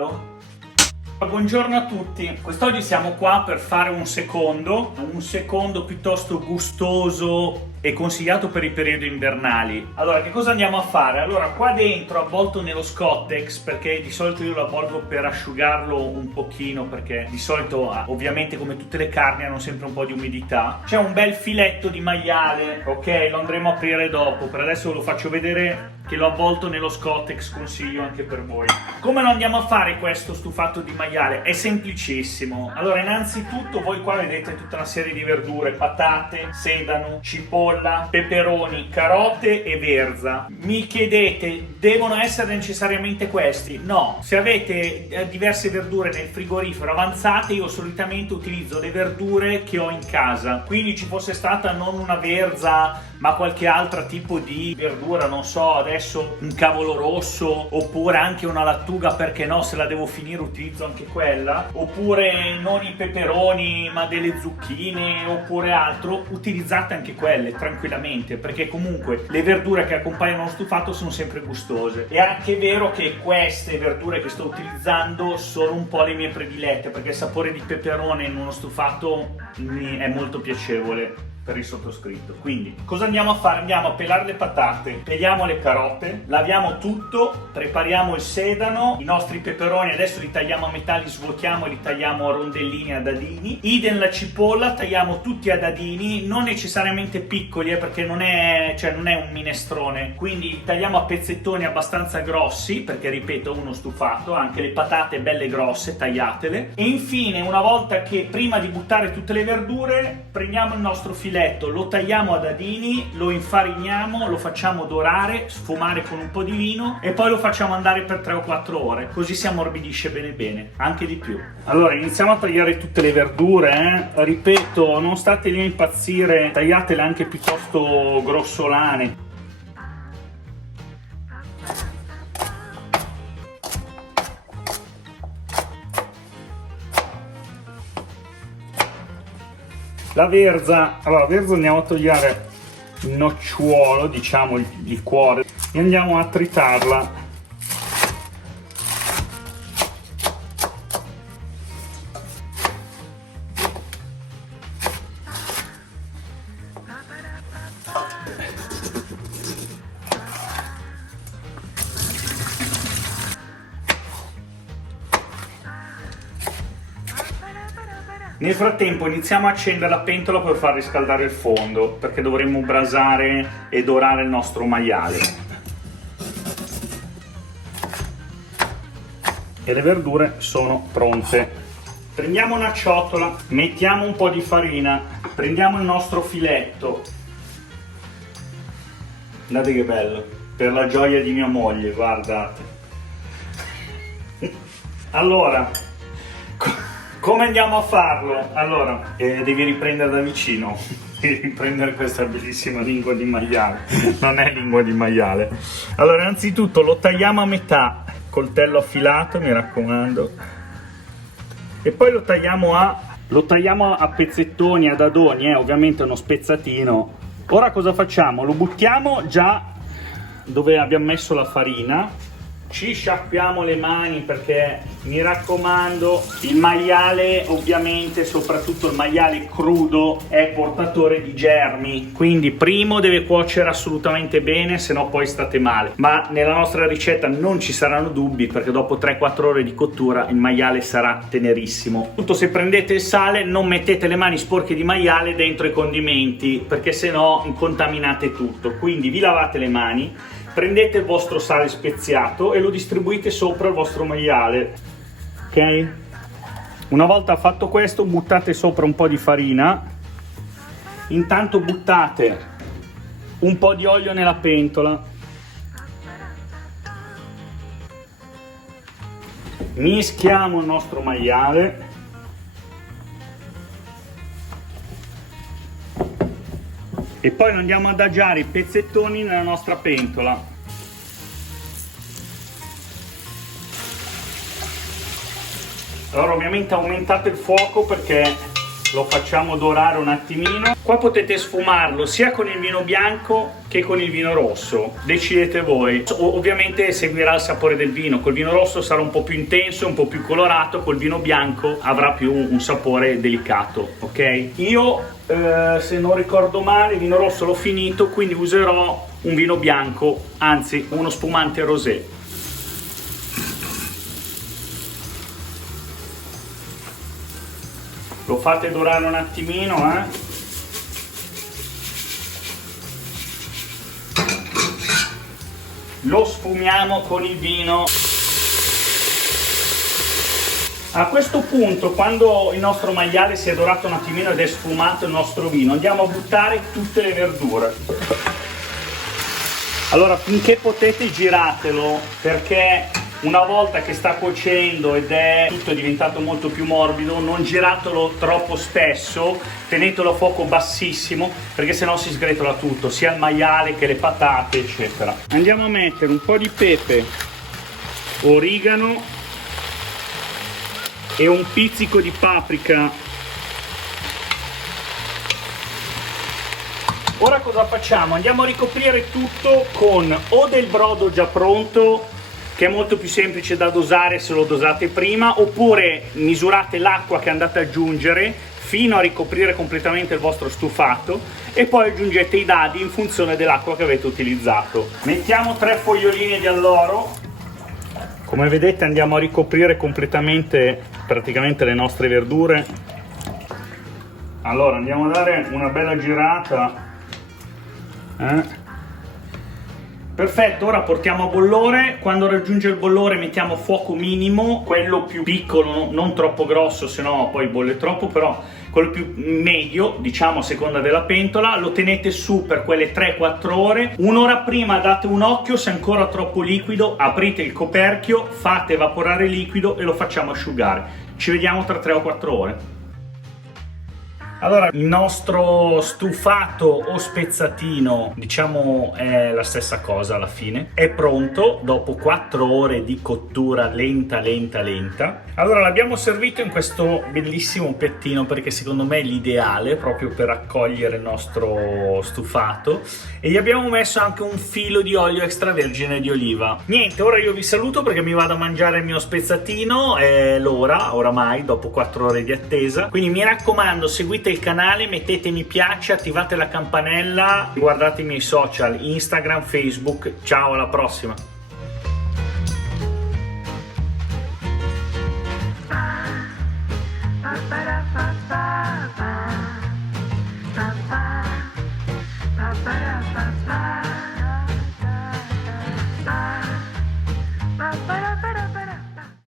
vado. Buongiorno a tutti, quest'oggi siamo qua per fare un secondo piuttosto gustoso e consigliato per i periodi invernali. Allora, che cosa andiamo a fare? Allora, qua dentro avvolto nello Scottex, perché di solito io lo avvolgo per asciugarlo un pochino, perché di solito ovviamente come tutte le carni hanno sempre un po' di umidità. C'è un bel filetto di maiale, ok? Lo andremo a aprire dopo, per adesso lo faccio vedere che l'ho avvolto nello Scottex, consiglio anche per voi. Come lo andiamo a fare questo stufato di maiale? È semplicissimo. Allora, innanzitutto voi qua vedete tutta una serie di verdure: patate, sedano, cipolla, peperoni, carote e verza. Mi chiedete, devono essere necessariamente questi? No, se avete diverse verdure nel frigorifero avanzate, io solitamente utilizzo le verdure che ho in casa. Quindi ci fosse stata non una verza ma qualche altro tipo di verdura, non so, adesso un cavolo rosso, oppure anche una lattuga, perché no, se la devo finire utilizzo anche quella, oppure non i peperoni ma delle zucchine oppure altro, utilizzate anche quelle tranquillamente, perché comunque le verdure che accompagnano lo stufato sono sempre gustose. È anche vero che queste verdure che sto utilizzando sono un po' le mie predilette, perché il sapore di peperone in uno stufato mi è molto piacevole per il sottoscritto. Quindi cosa andiamo a fare? Andiamo a pelare le patate, peliamo le carote, laviamo tutto, prepariamo il sedano, i nostri peperoni adesso li tagliamo a metà, li svuotiamo e li tagliamo a rondellini, a dadini. Idem la cipolla, tagliamo tutti a dadini, non necessariamente piccoli, perché non è un minestrone, quindi li tagliamo a pezzettoni abbastanza grossi, perché ripeto, uno stufato. Anche le patate belle grosse, tagliatele. E infine, una volta che, prima di buttare tutte le verdure, prendiamo il nostro filetto, lo tagliamo a dadini, lo infariniamo, lo facciamo dorare, sfumare con un po' di vino e poi lo facciamo andare per 3 o 4 ore, così si ammorbidisce bene bene, anche di più. Allora, iniziamo a tagliare tutte le verdure, ripeto, non state lì a impazzire, tagliatele anche piuttosto grossolane. La verza, allora, la verza andiamo a togliere il nocciuolo, diciamo il cuore, e andiamo a tritarla. Nel frattempo iniziamo a accendere la pentola per far riscaldare il fondo, perché dovremmo brasare e dorare il nostro maiale. E le verdure sono pronte. Prendiamo una ciotola, mettiamo un po' di farina, prendiamo il nostro filetto. Guardate che bello, per la gioia di mia moglie, guardate. Allora, come andiamo a farlo? Allora, devi riprendere da vicino, devi riprendere questa bellissima lingua di maiale, non è lingua di maiale. Allora, innanzitutto lo tagliamo a metà, coltello affilato, mi raccomando, e poi lo tagliamo a pezzettoni, a dadoni, ovviamente uno spezzatino. Ora cosa facciamo? Lo buttiamo già dove abbiamo messo la farina. Ci sciacquiamo le mani, perché mi raccomando, il maiale, ovviamente soprattutto il maiale crudo, è portatore di germi, quindi primo deve cuocere assolutamente bene, se no poi state male. Ma nella nostra ricetta non ci saranno dubbi, perché dopo 3-4 ore di cottura il maiale sarà tenerissimo. Tutto, se prendete il sale, non mettete le mani sporche di maiale dentro i condimenti, perché se no contaminate tutto. Quindi vi lavate le mani, prendete il vostro sale speziato e lo distribuite sopra il vostro maiale, ok? Una volta fatto questo, buttate sopra un po' di farina. Intanto buttate un po' di olio nella pentola, mischiamo il nostro maiale, e poi lo andiamo ad adagiare i pezzettoni nella nostra pentola. Allora, ovviamente aumentate il fuoco, perché lo facciamo dorare un attimino. Qua potete sfumarlo sia con il vino bianco che con il vino rosso, decidete voi. Ovviamente seguirà il sapore del vino, col vino rosso sarà un po' più intenso, un po' più colorato, col vino bianco avrà più un sapore delicato, ok? Io se non ricordo male il vino rosso l'ho finito, quindi userò un vino bianco, anzi uno spumante rosé. Lo fate dorare un attimino, Lo sfumiamo con il vino. A questo punto, quando il nostro maiale si è dorato un attimino ed è sfumato il nostro vino, andiamo a buttare tutte le verdure. Allora, finché potete giratelo, perché una volta che sta cuocendo ed è tutto diventato molto più morbido, non giratelo troppo spesso, tenetelo a fuoco bassissimo, perché sennò si sgretola tutto, sia il maiale che le patate, eccetera. Andiamo a mettere un po' di pepe, origano e un pizzico di paprika. Ora cosa facciamo? Andiamo a ricoprire tutto con o del brodo già pronto, che è molto più semplice da dosare se lo dosate prima, oppure misurate l'acqua che andate ad aggiungere fino a ricoprire completamente il vostro stufato e poi aggiungete i dadi in funzione dell'acqua che avete utilizzato. Mettiamo 3 foglioline di alloro. Come vedete andiamo a ricoprire completamente praticamente le nostre verdure. Allora andiamo a dare una bella girata. Perfetto, ora portiamo a bollore. Quando raggiunge il bollore mettiamo fuoco minimo, quello più piccolo, non troppo grosso, sennò poi bolle troppo, però quello più medio, diciamo a seconda della pentola. Lo tenete su per quelle 3-4 ore. Un'ora prima date un occhio, se è ancora troppo liquido aprite il coperchio, fate evaporare il liquido e lo facciamo asciugare. Ci vediamo tra 3 o 4 ore. Allora, il nostro stufato o spezzatino, diciamo è la stessa cosa alla fine, è pronto dopo 4 ore di cottura lenta. Allora l'abbiamo servito in questo bellissimo piattino perché secondo me è l'ideale proprio per accogliere il nostro stufato, e gli abbiamo messo anche un filo di olio extravergine di oliva. Niente, ora io vi saluto perché mi vado a mangiare il mio spezzatino, è l'ora oramai dopo 4 ore di attesa, quindi mi raccomando seguite il canale, mettete mi piace, attivate la campanella, guardate i miei social Instagram, Facebook. Ciao, alla prossima.